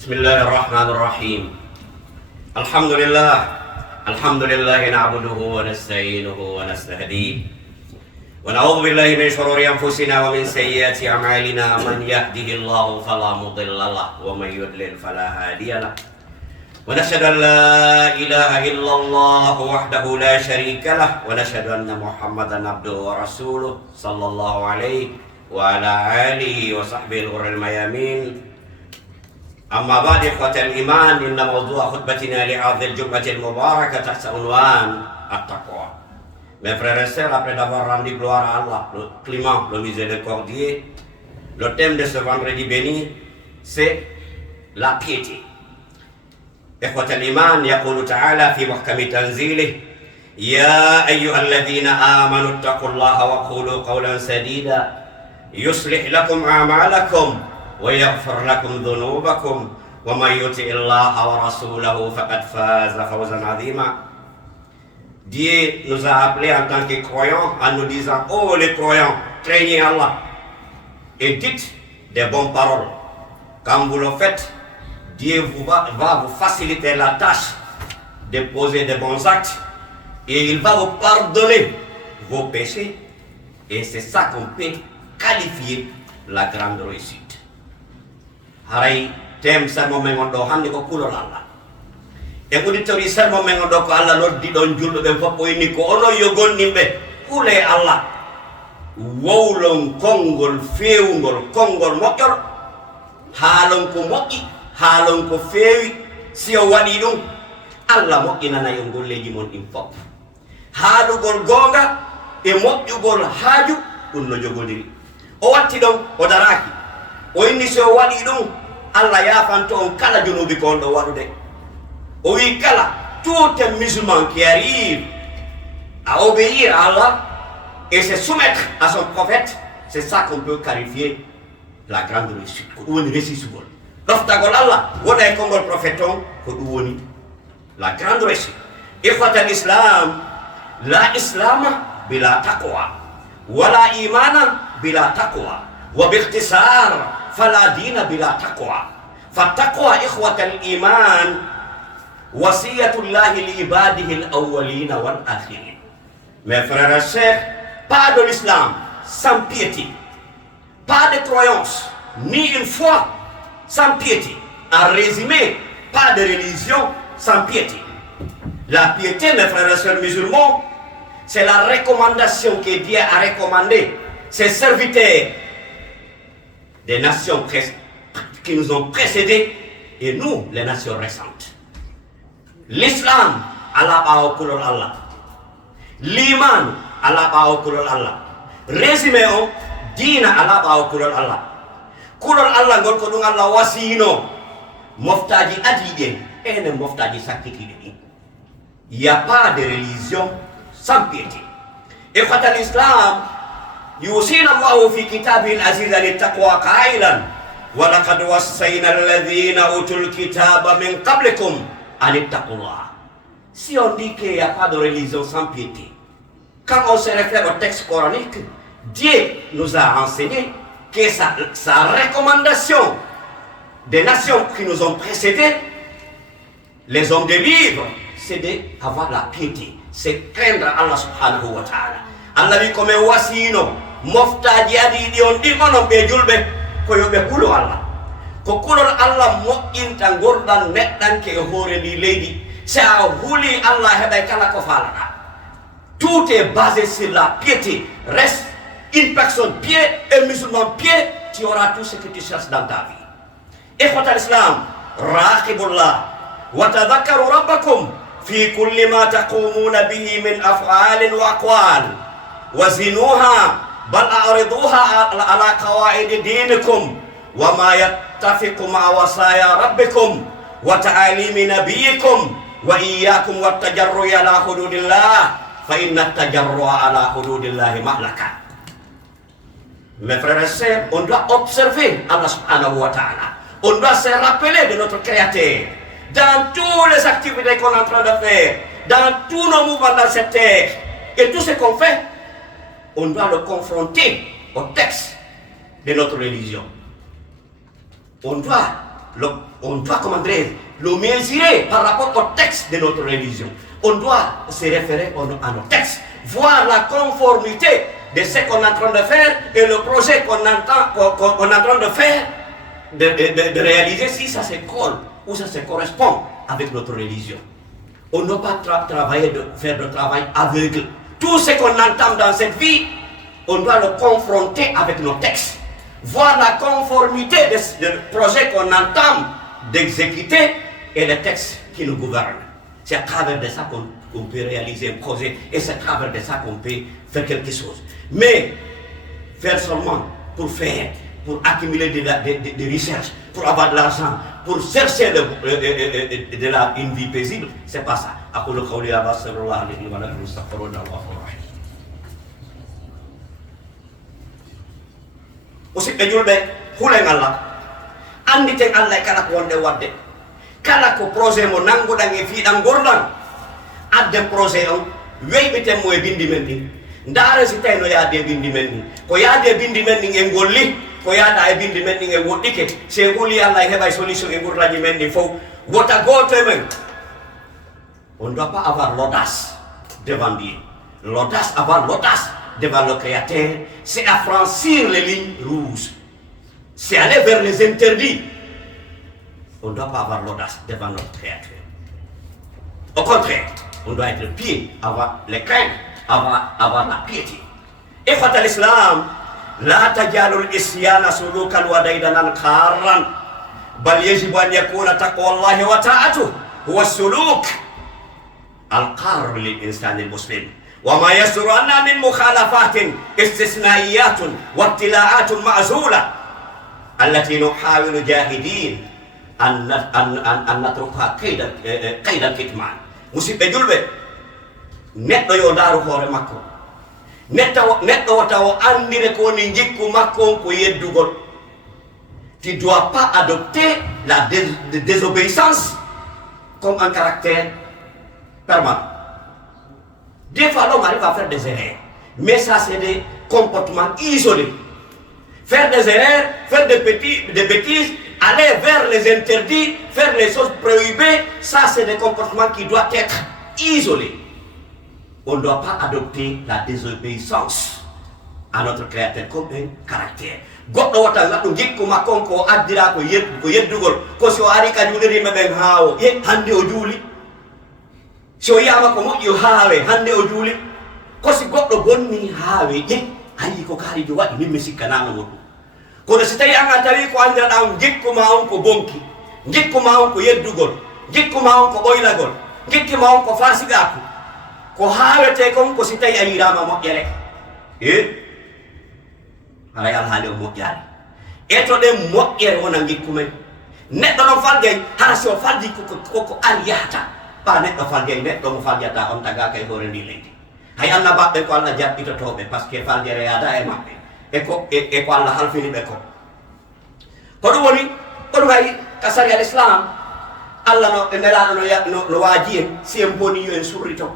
بسم الله الرحمن الرحيم. الحمد لله نعبده ونستعينه ونستهديه ونعوذ بالله من شرور أنفسنا ومن سيئات أعمالنا. من يهده الله فلا مضل له ومن يضلل فلا هادي له. ونشهد أن لا إله إلا الله وحده لا شريك له ونشهد أن محمدا عبده ورسوله صلى الله عليه وعلى آله وصحبه الغر الميامين. أما بعد إخوة الإيمان، إن موضوع خطبتنا لهذه الجمعة المباركة تحت عنوان التقوى. Mes frères et sœurs, après d'avoir rendu gloire à Allah, le clément, le miséricordieux, le thème de ce vendredi béni, c'est la piété. إخوة الإيمان، يقول تعالى في محكم تنزيله: يا أيها الذين آمنوا اتقوا الله وقولوا قولا سديدا يصلح لكم أعمالكم ويغفر لكم ذنوبكم ومن يطع الله ورسوله فقد فاز فوزا عظيما. Dieu nous a appelés en tant que croyants en nous disant: oh les croyants, craignez Allah et dites des bonnes paroles. Quand vous le faites, Dieu va vous faciliter la tâche de poser de bons actes et il va vous pardonner vos péchés, et c'est ça qu'on peut qualifier la grande réussite. Haray tem sermo mengon do hande ko kulol Allah. E auditori sermo mengon do ko Allah noddi don juldo be foppo ini ko ono yogon nimbe kule Allah. Wowlon kongol fewngol kongol moƴƴol haalon ko moƴƴi haalon ko feewi si o waɗi ɗum Allah moƴƴinana yo golleji mon ɗin fof. Haalugol gonga e moƴƴugol haaju ɗum no jogodiri. O watti ɗon o daraki, o inni so o waɗi ɗum Allah yafanto on kala junubi ko on ɗo waɗude. O wi kala tout un musulman qui arrive à obéir à Allah et se soumettre à son prophète, c'est ça qu'on peut qualifier la grande réussite. Ko ɗum woni resisugol ɗoftagol Allah wona e konngol prophète on, ko ɗum woni la grande réussite. Ikhwata l'islam, la islama bila taqwa wala imana bila taqwa wa biikhtisar فلا دين بلا تقوى. فالتقوى إخوة الإيمان وصية الله لعباده الأولين والآخرين. Mes frères et sœurs, pas de l'islam sans piété, pas de croyance ni une foi sans piété. En résumé, pas de religion sans piété. La piété, mes frères et sœurs musulmans, c'est la recommandation que Dieu a recommandé ses serviteurs des nations qui nous ont précédés et nous, les nations récentes. L'islam, Allah ba'okulul Allah. L'iman, Allah ba'okulul Allah. Résumé on, dina Allah ba'okulul Allah. Kulul Allah ngol ko ɗum Allah wasino moftaji adiɗen ene moftaji sakkikiɗe ɗin. Il n'y a pas de religion sans piété. Et quant à l'islam, يوصينا الله في كتابه العزيز للتقوى قائلا: ولقد وصينا الذين اوتوا الكتاب من قبلكم ان اتقوا الله. Si on dit qu'il n'y a pas de religion sans piété, quand on se réfère au texte coranique, Dieu nous a enseigné que sa recommandation des nations qui nous ont précédés, les hommes de livre, c'est d'avoir la piété, c'est craindre Allah subhanahu wa ta'ala. Allah wi comme wasino moftaji adiɗi on ɗi onon ɓe julɓe ko yoɓe hulo Allah, ko kulol Allah moƴƴinta gorɗan neɗɗanke e hoore ndi leydi. Si a huli Allah heɓay kala ko falaɗa. Tout est basé sur la piété. Reste une personne pieux, un musulman pieux, tu auras tout ce que tu cherches dans ta vie. Ikhwata l'islam, raqibullah wa tadhakkaru rabbakum fi kulli ma taqumuna bihi min af'alin wa aqwal وزنوها بل أعرضوها على قواعد دينكم وما يتفق مع وصايا ربكم وتعاليم نبيكم وإياكم والتجرع على حدود الله فإن التجرع على حدود الله مهلكة. Mes frères et sœurs, on doit observer Allah subhanahu wa ta'ala. On doit se rappeler de notre Créateur dans toutes les activités qu'on est en train de faire, dans tous nos mouvements dans cette terre, et tout ce qu'on fait. On doit le confronter au texte de notre religion. On doit on doit, comment dire, le mesurer par rapport au texte de notre religion. On doit se référer à nos textes, voir la conformité de ce qu'on est en train de faire et le projet qu'on est en train de faire, de réaliser, si ça se colle ou ça se correspond avec notre religion. On ne doit pas faire du travail aveugle. Tout ce qu'on entend dans cette vie, on doit le confronter avec nos textes. Voir la conformité du projet qu'on entend d'exécuter et les textes qui nous gouvernent. C'est à travers de ça qu'on peut réaliser un projet et c'est à travers de ça qu'on peut faire quelque chose. Mais faire seulement pour faire, pour accumuler des recherches, pour avoir de l'argent, pour chercher une vie paisible, c'est pas ça. Aussi julɓe hulen Allah anditen Allah e kala ko wonde wadde kala ko projet mo nanguɗan e fiiɗan gorɗan adden projet on weyɓiten mo e bindi men ɗin ndaare si tawi no yaade e bindi men ɗin ko yaade e bindi men ɗin en golli ko yaada e bindi men ɗin en woɗɗike se huli Allah e heɓa solution e gurlaji men ɗin fof wota goto e men. On ne doit pas avoir l'audace devant Dieu. L'audace, avoir l'audace devant le Créateur, c'est affranchir les lignes rouges. C'est aller vers les interdits. On ne doit pas avoir l'audace devant notre Créateur. Au contraire, on doit être pieux, avoir les craintes, avoir la piété. Et fatal l'islam, la tajalul isyana sulukan wa daidanan kharran, bal yajibu an yakuna taqwallahi wa ta'atuhu huwa suluk al-qarr lil insani al-muslim. وما يصدر عنا من مخالفات استثنائيات وابتلاءات معزولة التي نحاول جاهدين أن نتركها قيد الكتمان. مسيب جلبة نتو يودارو خور مكو نتو وتاو أندي نكو ننجيكو مكو كو يدوغل. Tu ne dois pas adopter la désobéissance comme un caractère permanent. Des fois, l'homme arrive à faire des erreurs. Mais ça, c'est des comportements isolés. Faire des erreurs, faire des bêtises, aller vers les interdits, faire les choses prohibées, ça, c'est des comportements qui doivent être isolés. On ne doit pas adopter la désobéissance à notre Créateur comme un caractère. Goɗɗo wata ngaɗɗo jikkuma konko addira ko yeddugol ko so ari ka julirima ɓen haawo hande o juuli. So yama ko moƴƴi o haawe hande o juuli ko si goɗɗo bonni haawe ayi ko kaarijo waɗi min mi sikkanama mo ɗum kono si tawi an a tawi ko andiraɗa on jikkuma on ko bonki jikkuma on ko yeddugol jikkuma on ko ɓoylagol jikkuma on ko fasigaku ko haawete kon ko si tawi a yirama moƴƴere haray alhaali o moƴƴaani e to ɗen moƴƴere wona jikkumen neɗɗo ɗon falgay hara si o faldi koko ari yahata ba neɗɗo falgay neɗɗo mo faljata on tagaka e hoore ndi leydi hay annabaɓe ko Allah jaɓɓitotoɓe par ce que faljere yaada e maɓɓe e ko Allah halfini ɓe ko ɗum woni ɗum hay ka sari al islam Allah no nelaɗo no waaji en si en boni yo en surrito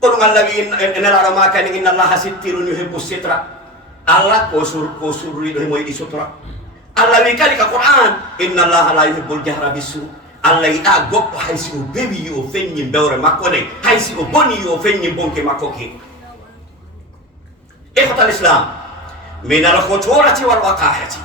ko ɗum Allah wi nelaɗo ma kani inna allaha sittirun yuhibbu sitra Allah ko surriɗo e moye ɗi sutra Allah wi kadi ka Qur'an inna allaha la yuhibbul jahra bisu Allah yiɗa goɗɗo hay si o bewi yo feññi mbewre makko nde hay si o boni yo feññi bonke makko ke ikhwata l'islam min al-khuturati wal waqahati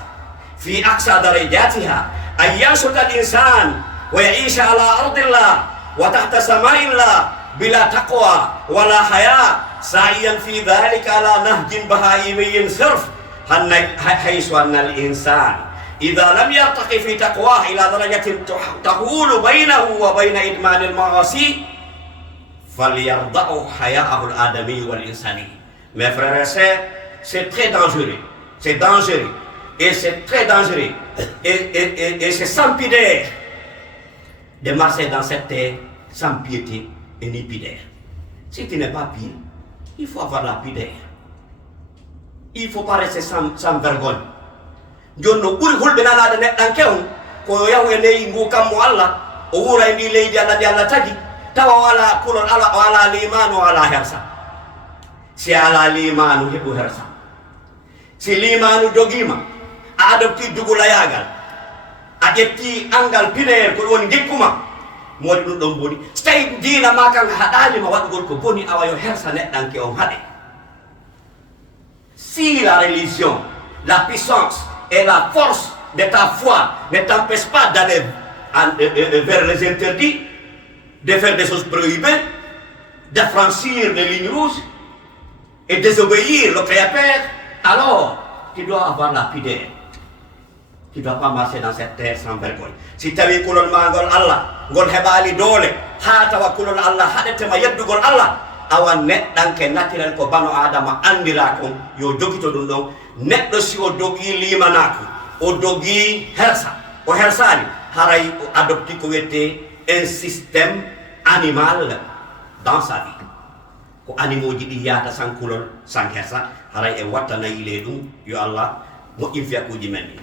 fi aqsa darajatiha an yansuta al-insan wa ya'isha ala ardillah wa tahta sama'illah bila taqwa wala haya sa'iyan fi dhalika ala nahjin bahaimiyyin sirf حيث أن الإنسان إذا لم يرتقي في تقواه إلى درجة تحول بينه وبين إدمان المعاصي فليرضعه حياءه الآدمي والإنساني. Mes frères et sœurs, c'est très dangereux. C'est dangereux. Et c'est très dangereux. Et c'est sans pudeur de marcher dans cette terre sans piété et ni pudeur. Si tu n'es pas pieux, il faut avoir la pudeur. Il ne faut pas rester sans vergogne. Jonno ɓuri hulɓe nanaade neɗɗanke on ko yahu e ley ngu kammo Allah o wura e ndi leydi Allah ndi Allah tagi tawa wala kulol ala o ala limanu o ala hersa. Si ala limanu heɓu hersa, si limanu dogima a adopti dugulayagal, a ƴetti angal piner ko woni gekkuma modi ɗum ɗon boni so tawi diina ma kan haɗanima waɗugol ko boni awa yo hersa neɗɗanke on haɗe. Si la religion, la puissance et la force de ta foi ne t'empêchent pas d'aller vers les interdits, de faire des choses prohibées, d'affranchir les lignes rouges et désobéir le Créateur, alors tu dois avoir la pudeur. Tu ne dois pas marcher dans cette terre sans vergogne. Si tu as kulon mangol Allah, ngol hebali dole, ha tawa kulon Allah hadetema yeddugol Allah, awa neɗɗanke naturel ko bano adama andira kon yo jogito ɗum ɗon. Neɗɗo si o dogi limanako, o dogi hersa, o hersani haray o adopti ko wiyete un système animal dans sa vie. Ko animaux ɗi yata san kulol san hersa haray e wattanayile ɗum yo Allah moƴƴin fiyakuji men ni.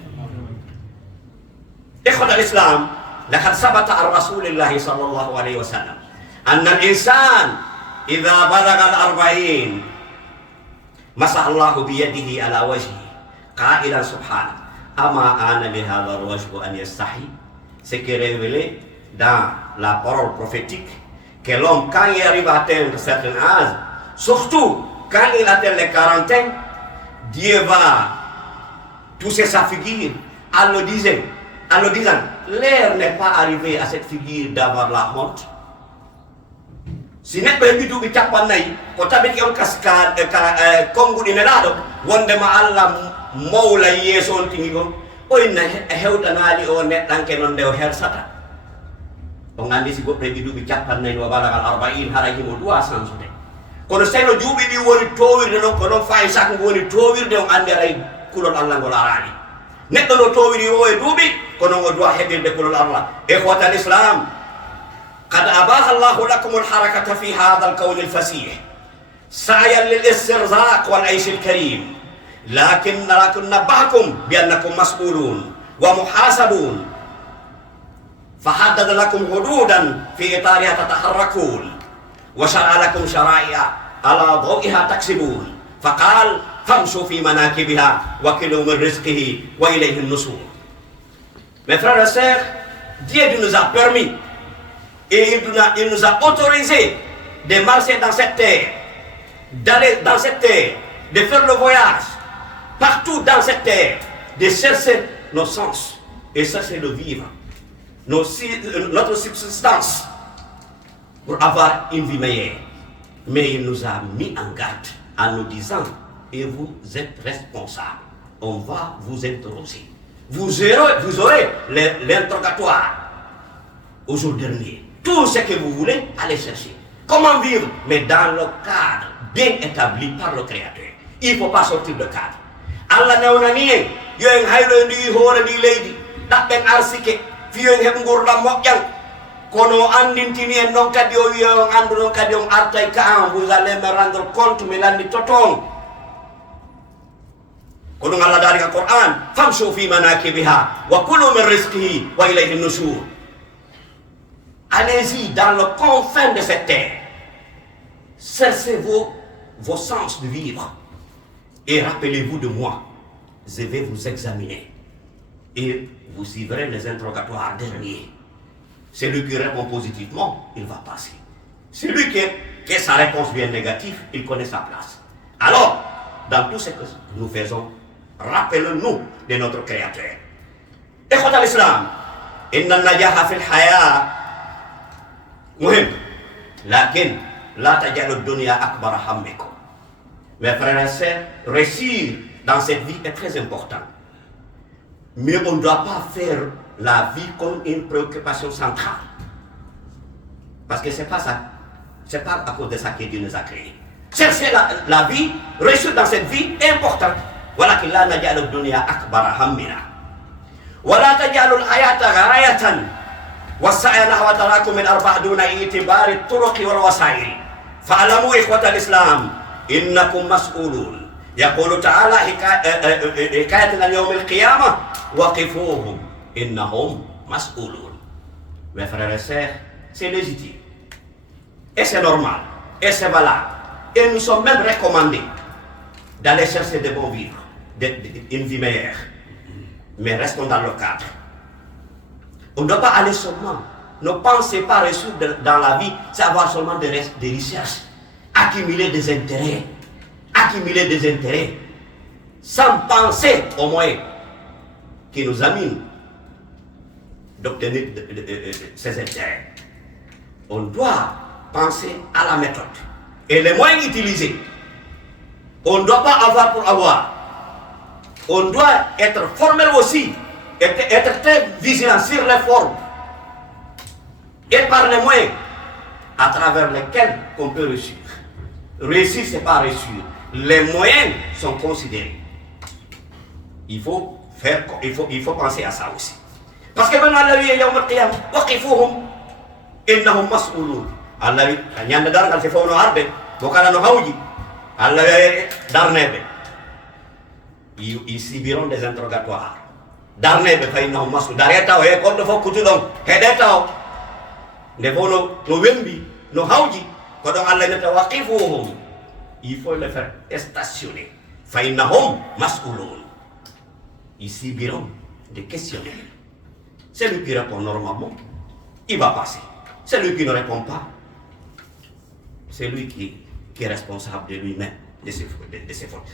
إخوة الإسلام، لقد ثبت عن رسول الله صلى الله عليه وسلم أن الإنسان إذا بلغ 40 مسح الله بيده على وجهه قائلا سبحانه أما آن لهذا الوجه أن يستحي. Ce qui est révélé dans la parole prophétique que l'homme, quand il arrive à atteindre un certain âge, surtout quand il atteint les quarantaines, Dieu va toucher sa figure en le disant, l'heure n'est pas arrivée à cette figure d'avoir la honte. Si neɗɗo heɓi duuɓi 40 ko tabiti on kaska konguɗi nelaɗo wondema Allah mawla yeeso on tigi gon o inna hewtanali o neɗɗanke noon nde o hersata. On andi si goɗɗo heɓi duuɓi 40 wa balagal 40 haray himo duwa sansude. Kono so no juuɓi ɗi woni towirde noon ko noon fayi sak ngo woni towirde on andi aray kulol Allah ngol arani. Neɗɗo no towiri o e duuɓi kono o duwa heɓirde kulol Allah. Ikhwata l'Islam, قد أباح الله لكم الحركة في هذا الكون الفسيح سعيا للاسترزاق والعيش الكريم، لكن نبهكم بأنكم مسؤولون ومحاسبون، فحدد لكم حدودا في إطارها تتحركون، وشرع لكم شرائع على ضوئها تكسبون، فقال فامشوا في مناكبها وكلوا من رزقه وإليه النشور. Mes frères et sœurs, Dieu nous a permis et il nous a autorisé de marcher dans cette terre, d'aller dans cette terre, de faire le voyage partout dans cette terre, de chercher nos sens et chercher le vivre, notre subsistance pour avoir une vie meilleure. Mais il nous a mis en garde en nous disant, et vous êtes responsables, on va vous interroger. Vous aurez l'interrogatoire au jour dernier. Tout ce que vous voulez, allez chercher. Comment vivre? Mais dans le cadre bien établi par le Créateur. Il ne faut pas sortir de cadre. Allah newna ni en yo en haylo ndi hoore ndi leydi ɗaɓɓen arsike fiyo en heɓ gurdam moƴƴan kono andintini en noon kadi o wiya on andu noon kadi on artay ka an vous allez me rendre compte mi landi toton ko ɗum Allah daari ka Qur'an famshu fi manakibiha wa kulu min rizqihi wa ilayhi nushur. Allez-y dans le confin de cette terre. Cherchez vos sens de vivre. Et rappelez-vous de moi. Je vais vous examiner. Et vous suivrez les interrogatoires derniers. Celui qui répond positivement, il va passer. Celui qui a sa réponse bien négative, il connaît sa place. Alors, dans tout ce que nous faisons, rappelons-nous de notre Créateur. Ikhwata l'Islam, inna najaha fil haya muhim, lakin la tajalu dunya akbar hammikum. Mes frères et sœurs, réussir dans cette vie est très important. Mais on ne doit pas faire la vie comme une préoccupation centrale. Parce que c'est pas ça. C'est pas à cause de ça que Dieu nous a créés. Chercher la vie, réussir dans cette vie est important. Voilà que la najalu dunya akbar hammina. Wala tajalu al-hayata ghayatan. والسعي نحو تراكم الأربع دون اعتبار الطرق والوسائل. فاعلموا إخوة الإسلام إنكم مسؤولون. يقول تعالى حكاية اليوم القيامة وقفوهم إنهم مسؤولون. Mes frères et sœurs, c'est légitime. Et c'est normal. Et c'est valable. Et nous sommes même recommandés d'aller chercher de bons vivres, une vie meilleure. Mais restons dans le cadre. On ne doit pas aller seulement. Nos pensées pas reçues dans la vie, c'est avoir seulement des recherches, accumuler des intérêts, sans penser au moyen qui nous amène d'obtenir ces intérêts. On doit penser à la méthode et les moyens utilisés. On ne doit pas avoir pour avoir. On doit être formel aussi, être très vigilant sur les formes et par les moyens à travers lesquels on peut réussir. Réussir, c'est pas réussir. Les moyens sont considérés. Il faut penser à ça aussi. Parce que maintenant, Allah dit, يوم القيامة وقفوهم إنهم مسؤولون. Allah dit, ñanda dar ngal se fono arbe, bokala no hawji. Allah darnebe. Ils subiront des interrogatoires. Darnebe fa innahum mas'ulun. Dareta o e ko do fokku tudon. Hedeta o. Ne fono no wembi, no hawji, ko do Allah ne tawaqifuhum. Il faut les faire stationner. Fa innahum mas'ulun. Ils subiront des questionnaires. Celui qui répond normalement, il va passer. Celui qui ne répond pas, c'est lui qui est responsable de lui-même, de ses fautes.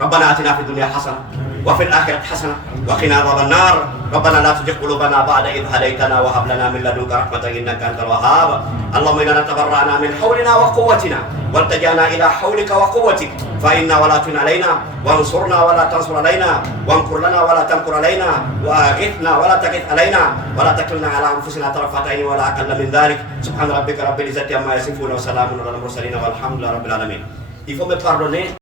ربنا آتنا في الدنيا حسنة وفي الآخرة حسنة وقنا عذاب النار ربنا لا تزغ قلوبنا بعد إذ هديتنا وهب لنا من لدنك رحمة إنك أنت الوهاب اللهم إنا نتبرأنا من حولنا وقوتنا والتجأنا إلى حولك وقوتك فإنا ولا تن علينا وانصرنا ولا تنصر علينا وانكر لنا ولا تنكر علينا وأغثنا ولا تغث علينا ولا تكلنا على أنفسنا طرفة عين ولا أقل من ذلك سبحان ربك رب العزة عما يصفون وسلام على المرسلين والحمد لله رب العالمين. Il faut me pardonner.